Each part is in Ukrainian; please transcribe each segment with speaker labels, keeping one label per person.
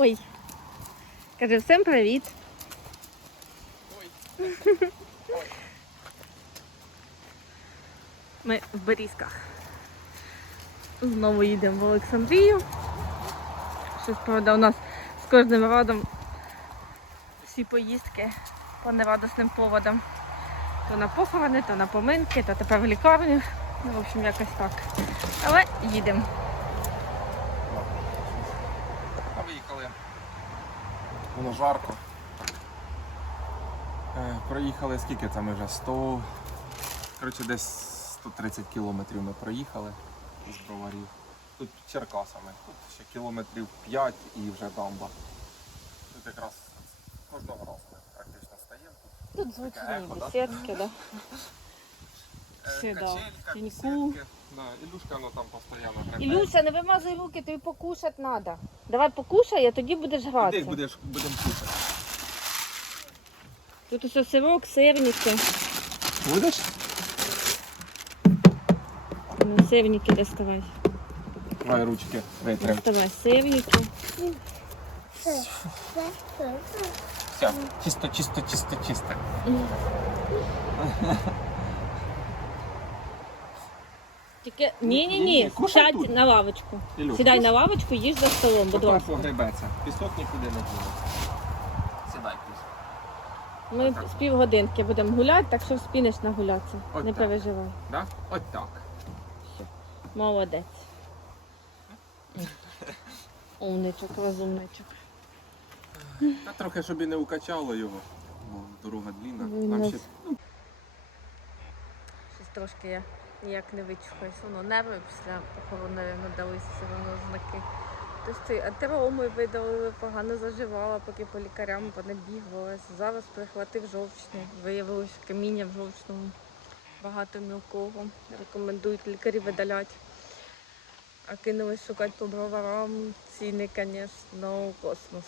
Speaker 1: Ой. Каже, всім привіт. Ой. Ми в Берізках. Знову їдемо в Олександрію. Щось, правда, у нас з кожним разом всі поїздки по нерадосним поводам. То на похорони, то на поминки, то тепер в лікарню. Ну, в общем, якось так. Але їдемо.
Speaker 2: А виїхали. Воно жарко. Е, проїхали скільки це ми вже? 100. Коротше, десь 130 кілометрів ми проїхали з броварів. Тут під Черкасами. Тут ще кілометрів 5 і вже дамба. Тут якраз кожного разу ми практично стаємо.
Speaker 1: Тут звучні бесідки, да?
Speaker 2: Е,
Speaker 1: Ще, да,
Speaker 2: качелька,
Speaker 1: тіньку.
Speaker 2: беседки. Да, Ілюшка воно там постійно треба.
Speaker 1: Ілюша, не вимазуй руки, тобі покушати треба. Давай покушай, а тоді будеш
Speaker 2: Іди
Speaker 1: гратися.
Speaker 2: будеш, будемо кушати.
Speaker 1: Тут усе сирок, сирники.
Speaker 2: Будеш?
Speaker 1: Ну, сирники доставай.
Speaker 2: Давай ручки витрим.
Speaker 1: Доставай сирники.
Speaker 2: Все, чисто, чисто, чисто, чисто.
Speaker 1: Тільки ні-ні-ні,
Speaker 2: кушай
Speaker 1: сядь
Speaker 2: тут.
Speaker 1: на лавочку.
Speaker 2: Ілюш,
Speaker 1: Сідай на лавочку, їж за столом, будь
Speaker 2: Потім
Speaker 1: ласка.
Speaker 2: погребеться. Пісок нікуди не дінеться. Сідай пісок.
Speaker 1: Ми з півгодинки будемо гуляти, так що вспінеш нагулятися.
Speaker 2: От
Speaker 1: Не
Speaker 2: так.
Speaker 1: переживай.
Speaker 2: Да? От так.
Speaker 1: Молодець. Умничок, розумничок.
Speaker 2: Та трохи, щоб і не укачало його. Бо дорога длінна.
Speaker 1: Він
Speaker 2: Нам
Speaker 1: нас-
Speaker 2: ще
Speaker 1: Щось трошки я ніяк не відчухаюсь. Воно нерви після похорону надалися все одно знаки. Тобто атероми видалили, погано заживала, поки по лікарям понабігувалась. Зараз прихватив жовчний. Виявилось каміння в жовчному. Багато мілкого. Рекомендують лікарі видаляти. А кинулись шукати по броварам. Ціни, звісно, космос.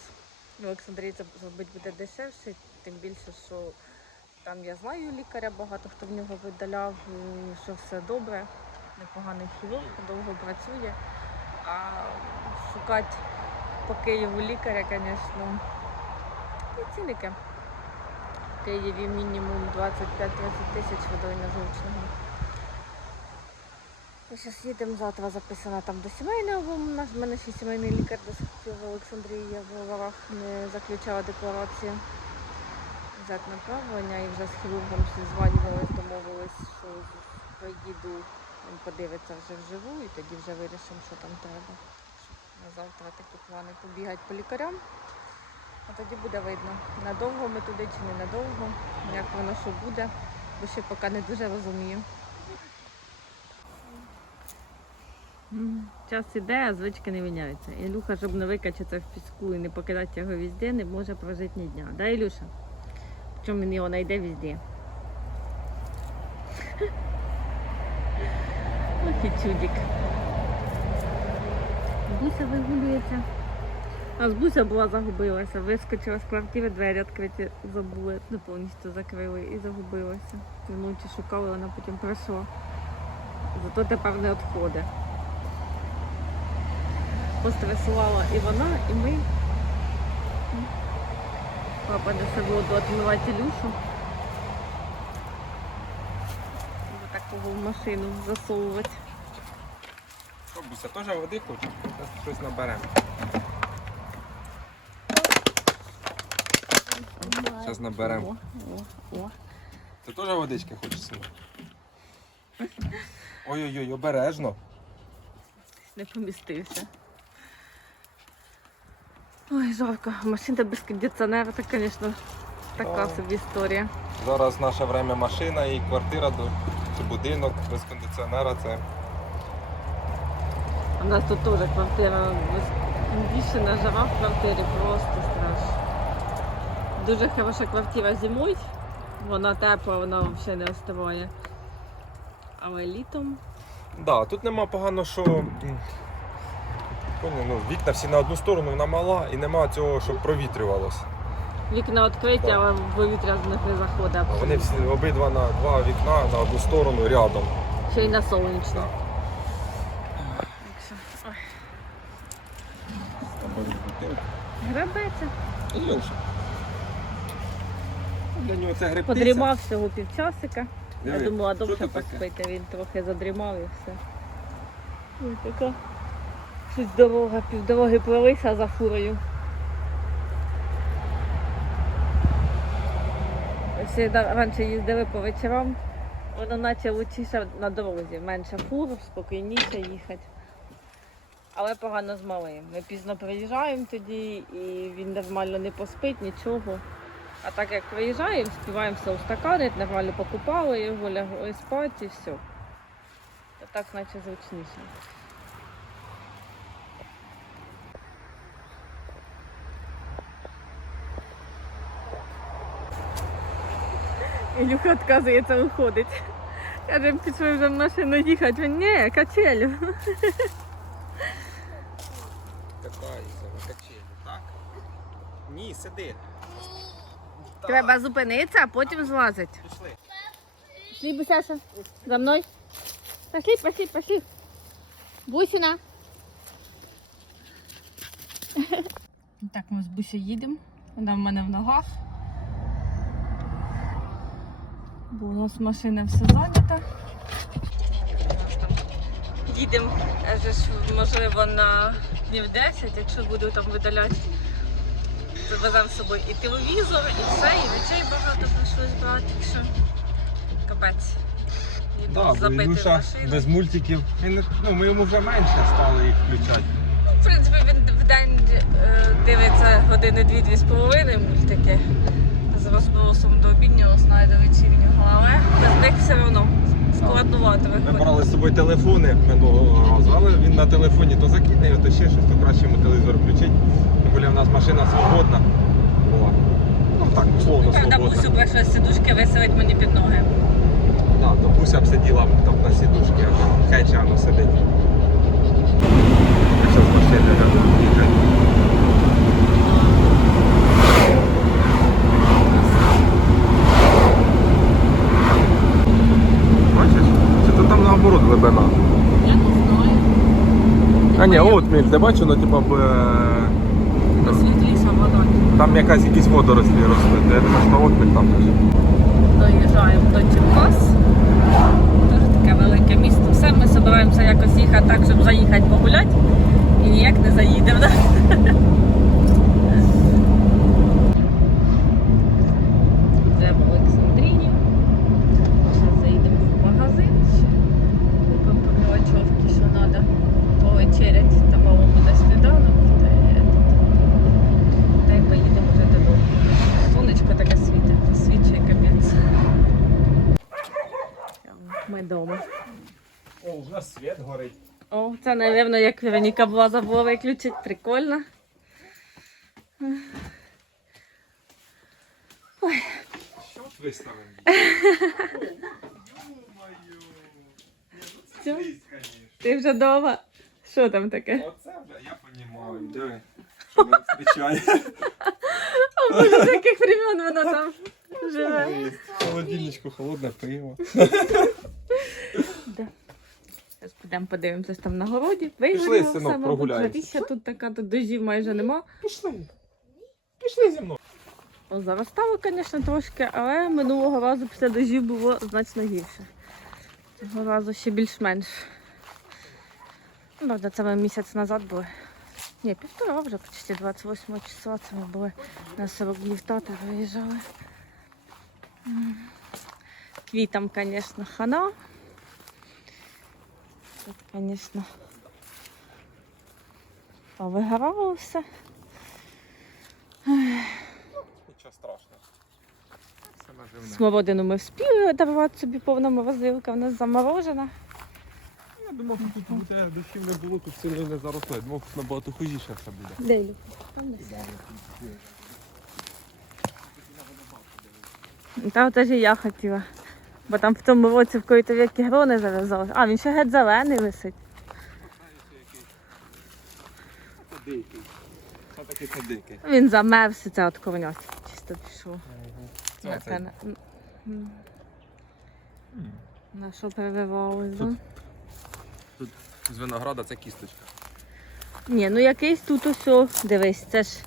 Speaker 1: В Олександрії зробити буде дешевше, тим більше, що там я знаю лікаря, багато хто в нього видаляв, що все добре, непоганий хірург, довго працює. А шукати по Києву лікаря, звісно, і цінники. В Києві мінімум 25-30 тисяч видалення жовчного. Ми зараз їдемо завтра записана там до сімейного. У нас в мене ще сімейний лікар до сих пір в Олександрії я в Головах не заключала декларацію взяти направлення і вже з хірургом зізванювались, домовились, що приїду, він подивиться вже вживу і тоді вже вирішимо, що там треба. На завтра такі плани побігати по лікарям. А тоді буде видно, надовго ми туди чи не надовго, як воно що буде, бо ще поки не дуже розумію. Час іде, а звички не міняються. Ілюха, щоб не викачатися в піску і не покидати його везде, не може прожити ні дня. Да, Ілюша? Причому він його знайде везде. Ох і чудик. Буся вигулюється. А з Буся була загубилася, вискочила з квартири, двері відкриті забули, не повністю закрили і загубилася. Вночі шукали, вона потім пройшла. Зато тепер не відходить. Постресувала і вона, і ми. Папа несе воду отмивати Ілюшу. Такого в машину засовувати.
Speaker 2: Що, Буся, теж води хоче? Зараз щось наберемо. Зараз наберемо.
Speaker 1: О, о, о.
Speaker 2: Ти теж водички хочеш? Ой-ой-ой, обережно.
Speaker 1: Не помістився. Ой, жарко. Машина без кондиціонера, це, звісно, така
Speaker 2: О.
Speaker 1: собі історія.
Speaker 2: Зараз наше время машина і квартира чи будинок без кондиціонера це
Speaker 1: У нас тут теж квартира без більше жара в квартирі, просто страшно. Дуже хороша квартира зимою, вона тепла, вона взагалі не остиває. Але літом
Speaker 2: Да, тут нема погано, що поняв, ну, вікна всі на одну сторону, вона мала і нема цього, щоб провітрювалося.
Speaker 1: вікна відкриті,
Speaker 2: Так.
Speaker 1: але повітря з них не заходить.
Speaker 2: А Вони
Speaker 1: абсолютно.
Speaker 2: всі обидва на два вікна на одну сторону рядом.
Speaker 1: Ще й на
Speaker 2: бутилку.
Speaker 1: Грабеться.
Speaker 2: Для нього це гриб.
Speaker 1: Подрімав всього півчасика. Я
Speaker 2: Диви,
Speaker 1: думала,
Speaker 2: що
Speaker 1: довше
Speaker 2: це таке?
Speaker 1: поспити, він трохи задрімав і все. Ось така щось дорога, півдороги пролися за фурою. Ще раніше їздили по вечорам, воно наче лучіше на дорозі, менше фур, спокійніше їхати. Але погано з малим. Ми пізно приїжджаємо тоді і він нормально не поспить, нічого. А так як приїжджаємо, співаємо все устаканить, нормально покупали його, лягли спати і все. То так наче зручніше. Ілюха відказується виходить. Каже, пішли вже в машину їхати. Він, ні, качелю.
Speaker 2: Катайся, на качелі, так? Ні, сиди.
Speaker 1: Треба зупинитися, а потім злазити.
Speaker 2: Пішли.
Speaker 1: Пошли, Бусяша. За мной. Пошли, пошли, пошли. Бусина. Так, ми з Бусі їдемо. Вона в мене в ногах. Бо у нас машина все зайнята. Їдемо, можливо, на днів 10, якщо буду там видаляти. Завеземо з собою і телевізор, і все, і речей багато прийшлось брати. Так що капець.
Speaker 2: Да, бо Ілюша без мультиків. Він, ну, ми йому вже менше стали їх включати.
Speaker 1: Ну, в принципі, він в день е, дивиться години дві-дві з половиною мультики. З розголосом до обіднього сна і до вечірнього, але без них все одно складновато
Speaker 2: Ми брали з собою телефони минулого разу, але він на телефоні то закине, то ще щось, то краще йому телевізор включить. Тим більше в нас машина свободна була. Ну так, условно
Speaker 1: Правда,
Speaker 2: свободна.
Speaker 1: Бусю прийшлось сидушки виселить мені під ноги.
Speaker 2: Да, то Буся б сиділа там на сідушці, а там ну, сидить. Зараз машини вже їхать. Бачиш? Чи то там наоборот глибина?
Speaker 1: Я не знаю.
Speaker 2: Ні, отміль, ти бачиш, ну типа б, е,
Speaker 1: світліша вода.
Speaker 2: там якась якісь водорослі росли. Я думаю, що отміль там теж.
Speaker 1: Доїжджаємо до Черкас. Дуже таке велике місто. Все, ми збираємося якось їхати так, щоб заїхати погуляти. І ніяк не заїдемо. Да? Вже в Олександрії. Зараз заїдемо в магазин. ще. Купимо по мелочовки, що треба повечеряти. Та по-моєму на сніданок. Та, й- та й поїдемо вже додому. Сонечко таке світить, засвічує капець. Ми вдома.
Speaker 2: О, у нас світ горить.
Speaker 1: О, це, мабуть, як Вероніка була забула виключити. Прикольно.
Speaker 2: Що виставимо?
Speaker 1: Ти вже вдома? Що там таке?
Speaker 2: Оце вже я понімаю. Диви, що мене зустрічає.
Speaker 1: О, Боже, з яких времен вона там живе.
Speaker 2: Холодильничку холодне пиво.
Speaker 1: Зараз підемо подивимося там на городі.
Speaker 2: Пішли, синок, прогуляємося.
Speaker 1: жаріща тут така, тут дождів майже нема.
Speaker 2: Пішли. Пішли зі мною.
Speaker 1: О, Заростало, звісно, трошки, але минулого разу після дождів було значно гірше. Цього разу ще більш-менш. Правда, це ми місяць назад були. Ні, півтора вже почти 28 числа це ми були на 40 днів тата виїжджали. Квітам, звісно, хана. Тут, звісно, повигорало все.
Speaker 2: Нічого страшного.
Speaker 1: Смородину ми вспіли дарувати собі повна морозилка, вона заморожена.
Speaker 2: Я думав, що тут буде дощів не було, тут сильно не заросло. Я думав, тут набагато хужіше все буде.
Speaker 1: Де Ілюха? Та теж і я хотіла. Бо там в тому році в коїй-то віки грони зав'язалися. А, він ще геть зелений висить.
Speaker 2: Це дикий. Це це.
Speaker 1: Він замерз, це от ковня чисто пішло.
Speaker 2: Це оцей.
Speaker 1: на- м. На що перевивалось, да?
Speaker 2: Тут з винограда це кісточка.
Speaker 1: Ні, ну якийсь тут усе, дивись, це ж.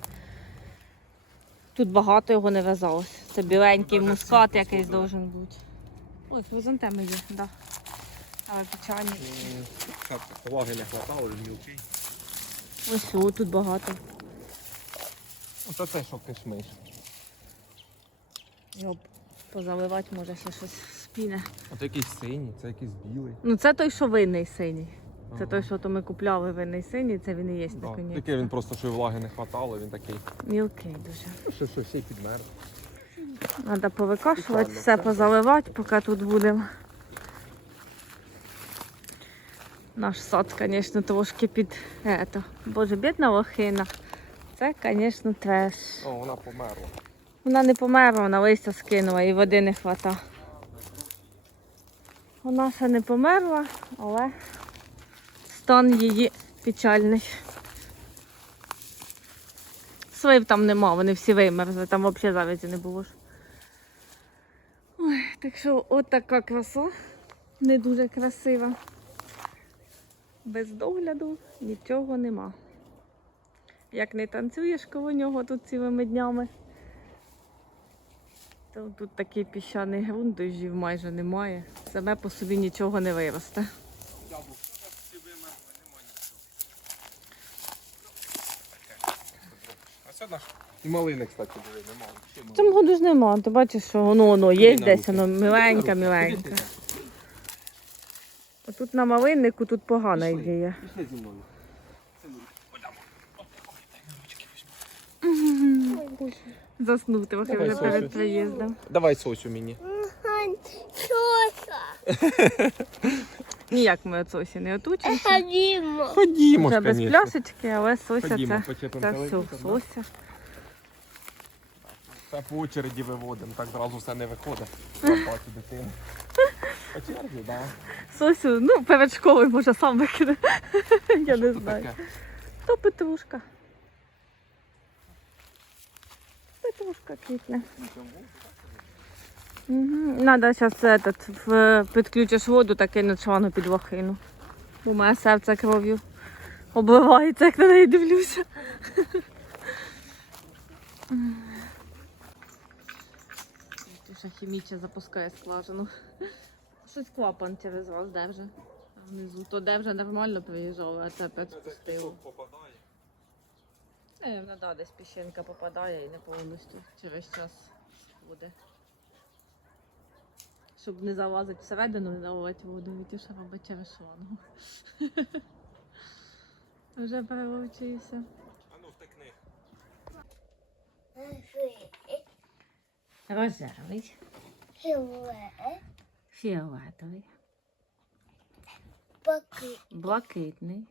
Speaker 1: Тут багато його не в'язалось. Це біленький мускат якийсь должен бути. Ой, хризантеми є, так. Да. Але печальні.
Speaker 2: Так, ваги не хватало, він мілкий.
Speaker 1: Ось о, тут багато.
Speaker 2: Оце те, що кишмиш.
Speaker 1: Його позаливати, може ще щось спіне.
Speaker 2: От якийсь синій, це якийсь білий.
Speaker 1: Ну це той, що винний синій. Це
Speaker 2: Ага.
Speaker 1: той, що то ми купляли винний синій, це він і є
Speaker 2: Да.
Speaker 1: такий.
Speaker 2: Таке він просто, що й влаги не хватало, він такий.
Speaker 1: Мілкий дуже.
Speaker 2: Ну, що, що всі підмер.
Speaker 1: Треба повикашувати, все позаливати, поки тут будемо. Наш сад, звісно, трошки під ето. Боже, бідна лохина. Це, звісно, треш.
Speaker 2: О, вона померла.
Speaker 1: Вона не померла, вона листя скинула і води не хвата. Вона ще не померла, але стан її печальний. Слив там нема, вони всі вимерзли, там взагалі завязі не було ж. Так що от така краса, не дуже красива. Без догляду нічого нема. Як не танцюєш коло нього тут цілими днями, то тут такий піщаний ґрунт, дощів майже немає. Саме по собі нічого не виросте.
Speaker 2: А це наш. І малини, кстати, диви, нема. Взагалі
Speaker 1: В цьому году ж нема, ти бачиш, що воно, воно є
Speaker 2: Іди
Speaker 1: десь,
Speaker 2: руки.
Speaker 1: воно миленька,
Speaker 2: руки.
Speaker 1: миленька.
Speaker 2: Іди сюди.
Speaker 1: На малиннику тут погана
Speaker 2: Пішли.
Speaker 1: ідея.
Speaker 2: Пішли зі мною.
Speaker 1: Заснути трохи
Speaker 2: Давай,
Speaker 1: вже перед приїздом.
Speaker 2: Давай сосю мені.
Speaker 1: Ніяк ми от Сосі не отучимося.
Speaker 3: Ходімо.
Speaker 2: Ходімо,
Speaker 1: Вже
Speaker 2: ж,
Speaker 1: без пляшечки, але Сося
Speaker 2: Ходімо,
Speaker 1: це,
Speaker 2: почепимо
Speaker 1: це все,
Speaker 2: телевізор, да?
Speaker 1: Сося.
Speaker 2: Це по очереді виводимо, так зразу все не виходить. Бачу дитину. По черзі, так.
Speaker 1: Сосю, ну, перед школою може сам викине. Я не знаю.
Speaker 2: таке?
Speaker 1: То петрушка. Петрушка квітне. Угу. Надо зараз этот, в, підключиш воду та кинуть шлангу під лохину. Бо моє серце кров'ю обливається, як на неї дивлюся. Туша хіміча запускає скважину. Щось клапан через вас держи. А внизу. То де вже нормально приїжджало, а це опять спустило.
Speaker 2: попадає.
Speaker 1: Е, ну да, десь піщинка попадає і не повністю через час буде. Щоб не залазити всередину, не наливати воду, Вітюша робить через шлангу. Вже перевчився.
Speaker 2: А ну втекни.
Speaker 1: Рожевий,
Speaker 3: Хіле.
Speaker 1: фіолетовий,
Speaker 3: Поки.
Speaker 1: блакитний,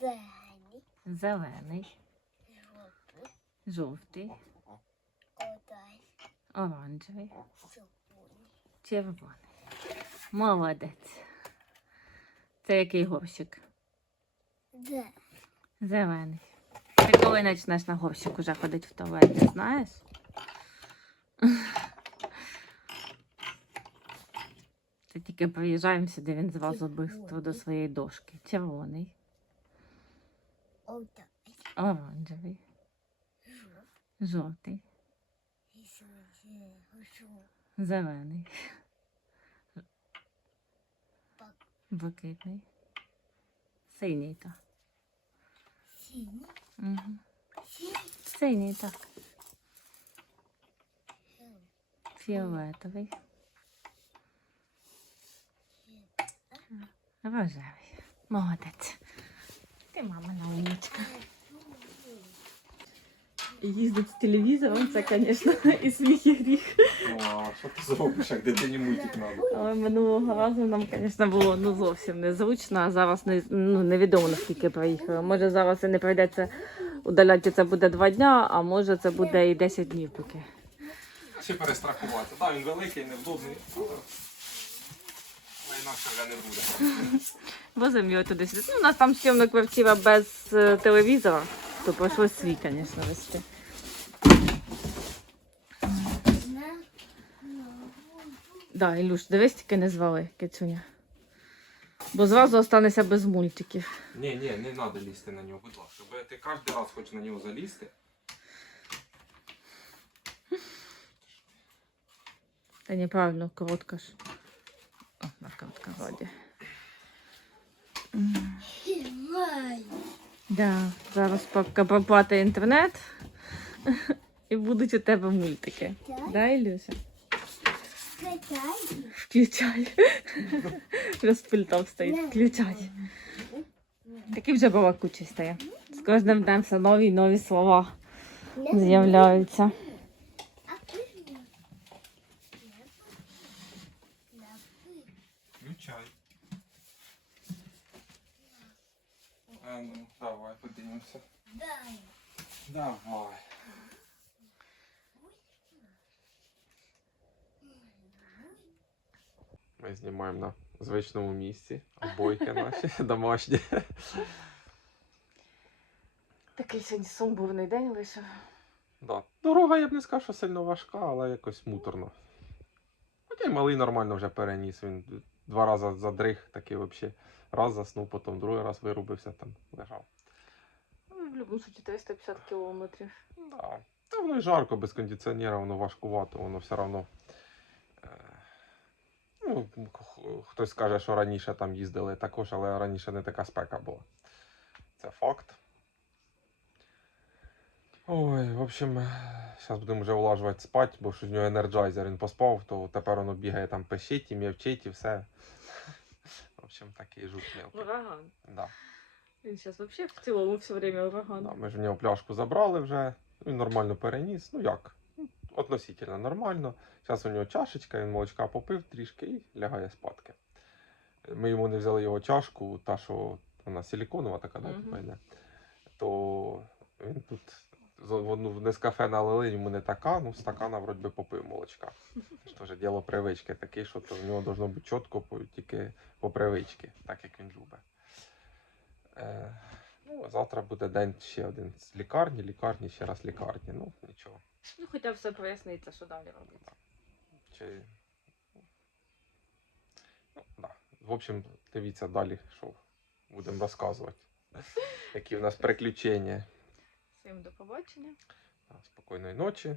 Speaker 3: Зелені.
Speaker 1: зелений,
Speaker 3: Жовтий.
Speaker 1: оранжевий,
Speaker 3: Червоний.
Speaker 1: Молодець. Це який горщик? Зелений. Ти коли почнеш на горщик уже ходити в туалет, не знаєш? Тільки приїжджаємо сюди, він зразу швидко до своєї дошки. Червоний, оранжевий, жовтий, зелений, блакитний, синій? Так.
Speaker 3: Синій.
Speaker 1: Угу.
Speaker 3: Синій
Speaker 1: так. Фіолетовий. Рожевий. Молодець. Ти мама умничка. Їздить з телевізором, це, звісно, і сміх, і гріх.
Speaker 2: Ну, а що ти зробиш, як дитині мультик треба?
Speaker 1: Але минулого разу нам, звісно, було ну, зовсім незручно, а зараз не, ну, невідомо наскільки проїхали. Може зараз і не прийдеться удаляти, це буде два дня, а може це буде і 10 днів поки.
Speaker 2: Ще перестрахуватися. Так, він великий, невдобний. Але інакше вже не буде.
Speaker 1: Возимо його туди сюди. Ну, у нас там зйомна квартира без е, телевізора, то прийшлось свій, звісно, вести. Да, Ілюш, дивись, тільки не звали, кицюня. Бо зразу останешся без мультиків.
Speaker 2: Ні, ні, не треба лізти на нього, будь ласка. Бо ти кожен раз хочеш на нього залізти.
Speaker 1: Та неправильно, коротка ж. О, на коротка вроді. Да, зараз папка проплатить інтернет і будуть у тебе мультики. Да, Ілюся?
Speaker 3: Катай.
Speaker 1: Включай. Розпильток стоїть. Включай. Такий вже балакучий стає. З кожним днем все нові і нові слова з'являються.
Speaker 3: А ты же-
Speaker 2: Включай. А, ну, давай, подивимося.
Speaker 3: Дай.
Speaker 2: Давай. Ми знімаємо на звичному місці. Обойки наші домашні.
Speaker 1: Такий сьогодні сумбурний день лише.
Speaker 2: Да. Дорога, я б не сказав, що сильно важка, але якось муторно. Хоча й малий нормально вже переніс. Він два рази задриг, такий взагалі. Раз заснув, потім другий раз вирубився, там лежав.
Speaker 1: Ну, в будь-якому случаї 350 кілометрів.
Speaker 2: Да. Та воно й жарко без кондиціонера, воно важкувато, воно все одно. Е, ну, хтось скаже, що раніше там їздили також, але раніше не така спека була. Це факт. Ой, в общем, зараз будемо вже влажувати спати, бо що з нього енерджайзер він поспав, то тепер воно бігає там пищить і м'явчить і все. В общем, такий жук мелкий.
Speaker 1: Ураган.
Speaker 2: Да.
Speaker 1: Він зараз взагалі в цілому все время ураган.
Speaker 2: Да, ми ж в нього пляшку забрали вже, він нормально переніс. Ну як? Ну, Относительно нормально. Зараз у нього чашечка, він молочка попив трішки і лягає спадки. Ми йому не взяли його чашку, та що вона силіконова така, да, типу, йде. то він тут з- в одну в Нескафе налили, йому не така, ну стакана вроді би попив молочка. Це ж теж діло привички таке, що то в нього должно бути чітко, тільки по привичці, так як він любить. Е, ну, завтра буде день ще один з лікарні, лікарні, ще раз лікарні. Ну, нічого.
Speaker 1: Ну, хоча все проясниться, що далі робити.
Speaker 2: Чи... Ну, да. В общем, дивіться далі, що будемо розказувати. Які в нас приключення.
Speaker 1: Всім до побачення.
Speaker 2: Спокійної ночі.